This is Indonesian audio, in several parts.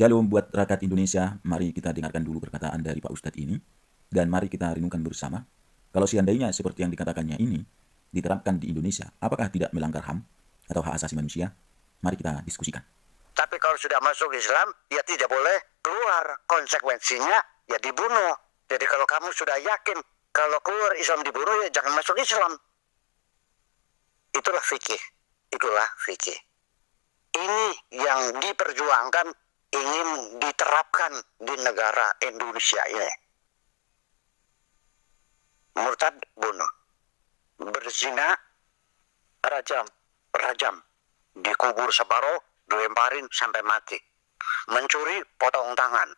Shalom buat rakyat Indonesia, mari kita dengarkan dulu perkataan dari Pak Ustadz ini, dan mari kita renungkan bersama. Kalau seandainya seperti yang dikatakannya ini diterapkan di Indonesia, apakah tidak melanggar HAM atau hak asasi manusia? Mari kita diskusikan. Tapi kalau sudah masuk Islam, ya tidak boleh keluar. Konsekuensinya ya dibunuh. Jadi kalau kamu sudah yakin kalau keluar Islam dibunuh, ya jangan masuk Islam. Itulah fikih. Itulah fikih. Ini yang diperjuangkan, ingin diterapkan di negara Indonesia ini. Murtad bunuh. Berzina rajam. Rajam. Dikubur separuh, dilemparin sampai mati. Mencuri, potong tangan.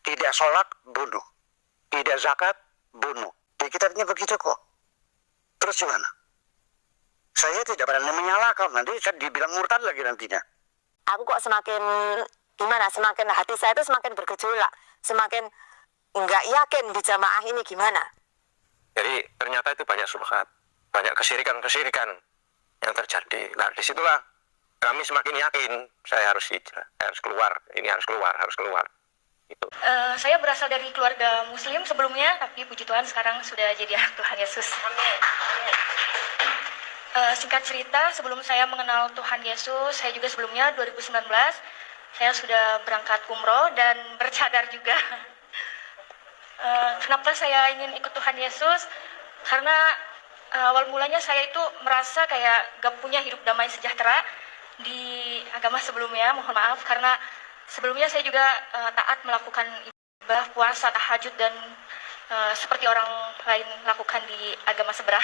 Tidak sholat, bunuh. Tidak zakat, bunuh. Di kitabnya begitu kok. Terus gimana? Saya tidak berani menyalahkan. Nanti saya dibilang murtad lagi nantinya. Aku kok semakin gimana? Semakin hati saya itu semakin bergejolak. Semakin nggak yakin di jamaah ini gimana. Jadi ternyata itu banyak subhat. Banyak kesirikan-kesirikan yang terjadi. Nah disitulah kami semakin yakin saya harus hijrah, harus keluar, ini harus keluar. Itu. Saya berasal dari keluarga Muslim sebelumnya, tapi puji Tuhan sekarang sudah jadi anak Tuhan Yesus. Singkat cerita, sebelum saya mengenal Tuhan Yesus, saya juga sebelumnya 2019 saya sudah berangkat umroh dan bercadar juga. Kenapa saya ingin ikut Tuhan Yesus? Karena awal mulanya saya itu merasa kayak gak punya hidup damai sejahtera di agama sebelumnya, mohon maaf, karena sebelumnya saya juga taat melakukan ibadah, puasa, tahajud, dan seperti orang lain lakukan di agama seberang.